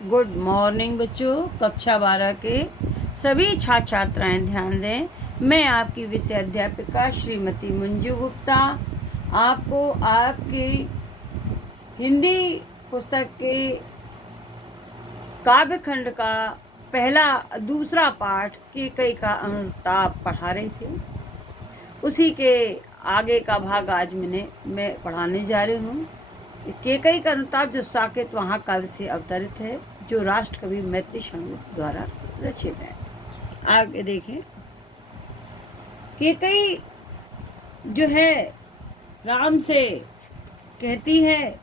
Good morning बच्चों। कक्षा 12 के सभी छात्र छात्राएं ध्यान दें। मैं आपकी विषय अध्यापिका श्रीमती मंजू गुप्ता आपको आपकी हिंदी पुस्तक के काव्य खंड का दूसरा पाठ केकई का अनुताप पढ़ा रही थी। उसी के आगे का भाग आज मैं पढ़ाने जा रही हूँ। केकई का अनुताप जो साकेत महाकाव्य से अवतरित है, जो राष्ट्र कवि मैथिली शंकर द्वारा रचित है। आगे देखें। केकई जो है राम से कहती है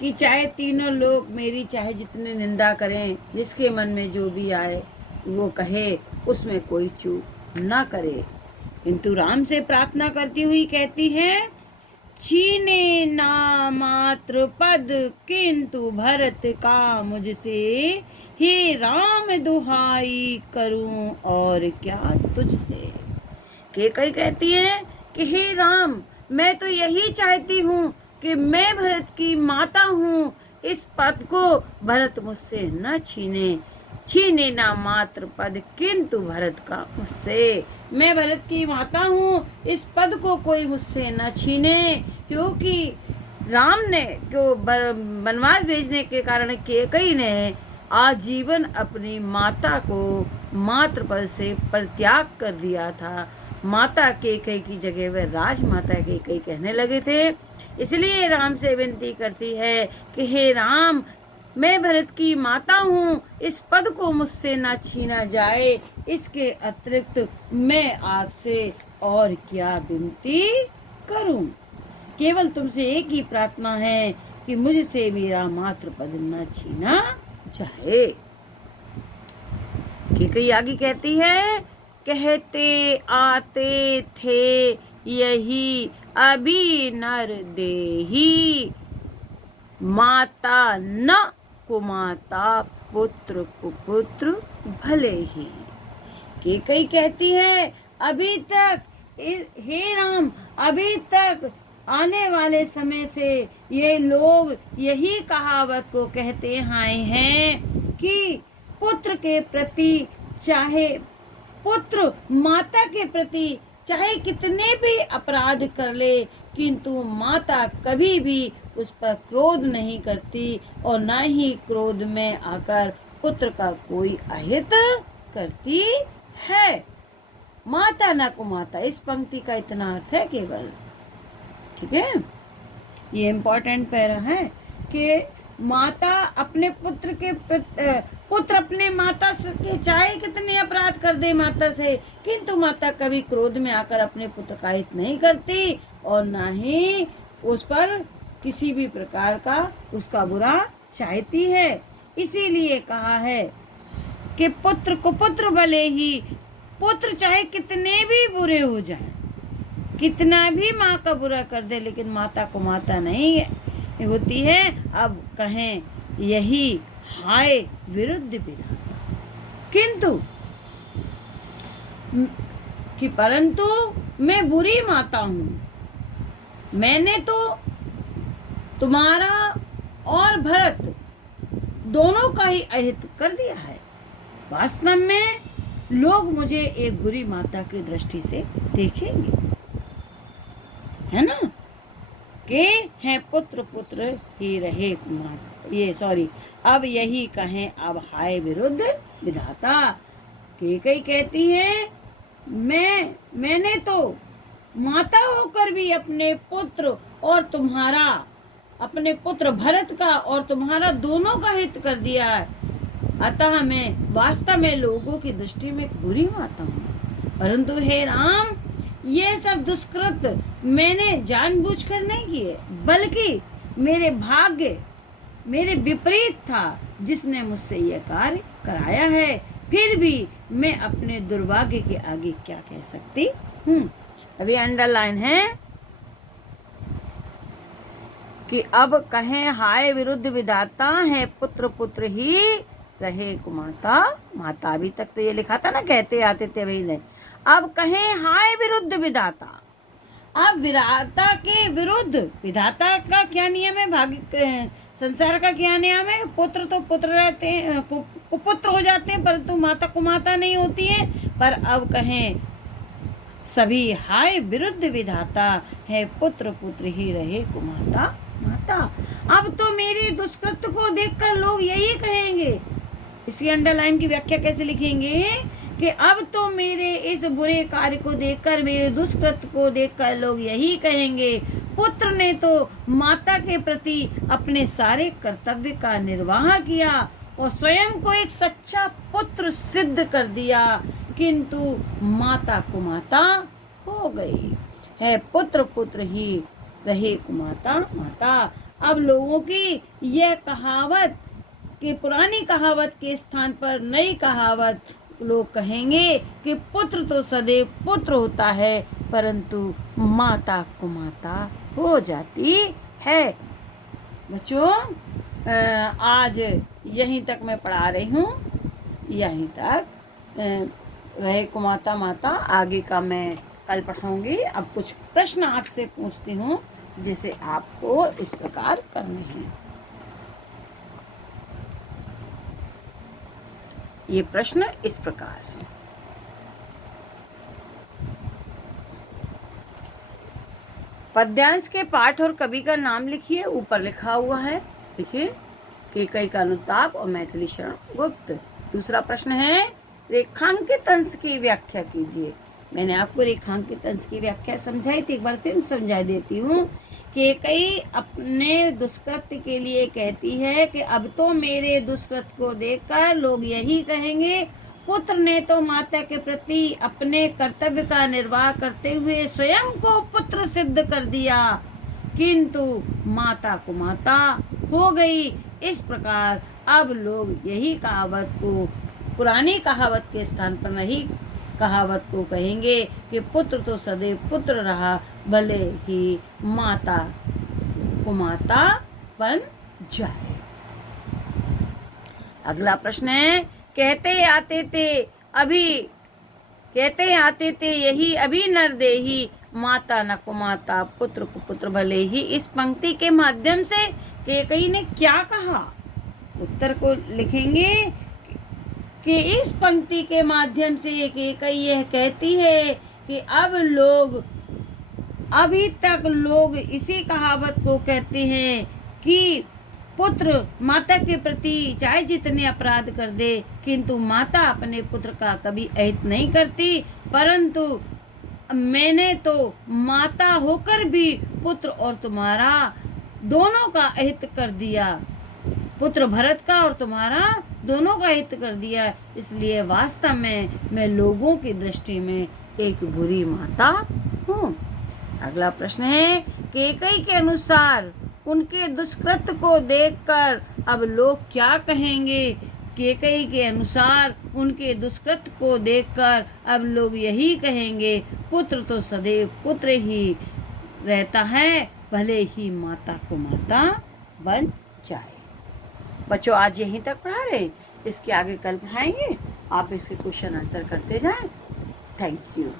कि चाहे तीनों लोग मेरी चाहे जितने निंदा करें, जिसके मन में जो भी आए वो कहे, उसमें कोई चूक ना करे। किंतु राम से प्रार्थना करती हुई कहती है, छीने ना मात्र पद किंतु भरत का मुझसे, हे राम दुहाई करूं और क्या तुझसे। केकई कहती है कि हे राम, मैं तो यही चाहती हूँ कि मैं भरत की माता हूँ, इस पद को भरत मुझसे न छीने ना मात्र पद किंतु भरत का मुझसे। मैं भरत की माता हूँ, इस पद को कोई मुझसे न छीने। क्योंकि राम ने वनवास भेजने के कारण केकई ने आजीवन अपनी माता को मातृ पद से परित्याग कर दिया था। माता केकई की जगह वे राजमाता केकई कहने लगे थे। इसलिए राम से विनती करती है कि हे राम, मैं भरत की माता हूँ, इस पद को मुझसे ना छीना जाए। इसके अतिरिक्त मैं आपसे और क्या विनती करूं। केवल तुमसे एक ही प्रार्थना है कि मुझसे मेरा मातृ पद न छीना जाए। केकई आगे कहती है, कहते आते थे यही अभी नर देही, माता न कुमाता पुत्र कुपुत्र भले ही। केकई कहती है, अभी तक हे राम, अभी तक आने वाले समय से ये लोग यही कहावत को कहते आए हैं कि पुत्र के प्रति चाहे पुत्र माता के प्रति चाहे कितने भी अपराध कर ले, किंतु माता कभी भी उस पर क्रोध नहीं करती और न ही क्रोध में आकर पुत्र का कोई अहित करती है। माता न कुमाता, इस पंक्ति का इतना अर्थ है केवल। ठीक है, ये इम्पोर्टेंट पैरा है कि माता अपने पुत्र अपने माता के चाहे कितने अपराध कर दे माता से, किंतु माता कभी क्रोध में आकर अपने पुत्र का हित नहीं करती और ना ही उस पर किसी भी प्रकार का उसका बुरा चाहती है। इसीलिए कहा है कि पुत्र कुपुत्र भले ही, पुत्र चाहे कितने भी बुरे हो जाएं, कितना भी माँ का बुरा कर दे, लेकिन माता को माता नहीं होती है। अब कहें यही हाय विरुद्ध विधाता, किंतु कि परंतु मैं बुरी माता हूँ, मैंने तो तुम्हारा और भरत दोनों का ही अहित कर दिया है। वास्तव में लोग मुझे एक बुरी माता की दृष्टि से देखेंगे, है ना, के हैं पुत्र पुत्र ही रहे अब यही कहें अब हाय विरुद्ध विधाता। केकई कहती है, मैंने तो माता होकर भी अपने पुत्र और तुम्हारा, अपने पुत्र भरत का और तुम्हारा दोनों का हित कर दिया है। अतः मैं वास्तव में लोगों की दृष्टि में एक बुरी माता हूँ। परंतु हे राम, ये सब दुष्कृत मैंने जानबूझकर नहीं किए, बल्कि मेरे भाग्य मेरे विपरीत था जिसने मुझसे यह कार्य कराया है। फिर भी मैं अपने दुर्भाग्य के आगे क्या कह सकती हूँ। अभी अंडरलाइन है कि अब कहें हाय विरुद्ध विधाता है, पुत्र पुत्र ही रहे कुमाता माता। अभी तक तो ये लिखा था ना, कहते आते थे, अभी नहीं। अब कहें हाय विरुद्ध विधाता, अब विधाता के विरुद्ध, विधाता का क्या नियम है, संसार का क्या नियम है, पुत्र तो पुत्र रहते हैं, कुपुत्र हो जाते हैं, परंतु माता कुमाता नहीं होती है। पर अब कहें सभी हाय विरुद्ध विधाता है, पुत्र पुत्र ही रहे कुमाता माता। अब तो मेरी दुष्कृत को देखकर लोग यही कहेंगे, इसकी अंडरलाइन की व्याख्या कैसे लिखेंगे कि अब तो मेरे इस बुरे कार्य को देखकर, मेरे दुष्कृत को देखकर लोग यही कहेंगे, पुत्र ने तो माता के प्रति अपने सारे कर्तव्य का निर्वाह किया और स्वयं को एक सच्चा पुत्र सिद्ध कर दिया, किंतु माता कुमाता हो गई है, पुत्र पुत्र ही रहे कुमाता माता। अब लोगों की यह कहावत कि पुरानी कहावत के स्थान पर नई कहावत लोग कहेंगे कि पुत्र तो सदैव पुत्र होता है, परंतु माता कुमाता हो जाती है। बच्चों, आज यहीं तक मैं पढ़ा रही हूँ, यहीं तक रहे कुमाता माता, आगे का मैं कल पढ़ाऊंगी। अब कुछ प्रश्न आपसे पूछती हूँ जिसे आपको इस प्रकार करने हैं। ये प्रश्न इस प्रकार है। पद्यांश के पाठ और कवि का नाम लिखिए, ऊपर लिखा हुआ है, देखिए, केकई का अनुताप और मैथिली शरण गुप्त। दूसरा प्रश्न है, रेखांकित अंश की व्याख्या कीजिए। मैंने आपको रेखांकित अंश की व्याख्या समझाई थी, एक बार फिर समझा देती हूँ। केकई अपने दुष्कृत्य के लिए कहती है कि अब तो मेरे दुष्कृत्य को देखकर लोग यही कहेंगे, पुत्र ने तो माता के प्रति अपने कर्तव्य का निर्वाह करते हुए स्वयं को पुत्र सिद्ध कर दिया, किंतु माता कुमाता हो गई। इस प्रकार अब लोग यही कहावत को, पुरानी कहावत के स्थान पर नई कहावत को कहेंगे कि पुत्र तो सदैव पुत्र रहा, भले ही माता कुमाता बन जाए। अगला प्रश्न है, कहते आते थे यही अभी नर देही, माता न कुमाता पुत्र कुपुत्र भले ही। इस पंक्ति के माध्यम से केकई ने क्या कहा? उत्तर को लिखेंगे कि इस पंक्ति के माध्यम से केकई यह कहती है कि अब लोग, अभी तक लोग इसी कहावत को कहते हैं कि पुत्र माता के प्रति चाहे जितने अपराध कर दे, किंतु माता अपने पुत्र का कभी अहित नहीं करती, परंतु मैंने तो माता होकर भी पुत्र और तुम्हारा दोनों का अहित कर दिया, पुत्र भरत का और तुम्हारा दोनों का हित कर दिया, इसलिए वास्तव में मैं लोगों की दृष्टि में एक बुरी माता हूँ। अगला प्रश्न है, केकई के अनुसार उनके दुष्कृत्य को देखकर अब लोग क्या कहेंगे? केकई के अनुसार उनके दुष्कृत्य को देखकर अब लोग यही कहेंगे, पुत्र तो सदैव पुत्र ही रहता है, भले ही माता को माता बन जाए। बच्चों, आज यहीं तक पढ़ा रहे, इसके आगे कल पढ़ाएंगे। आप इसके क्वेश्चन आंसर करते जाएं। Thank you.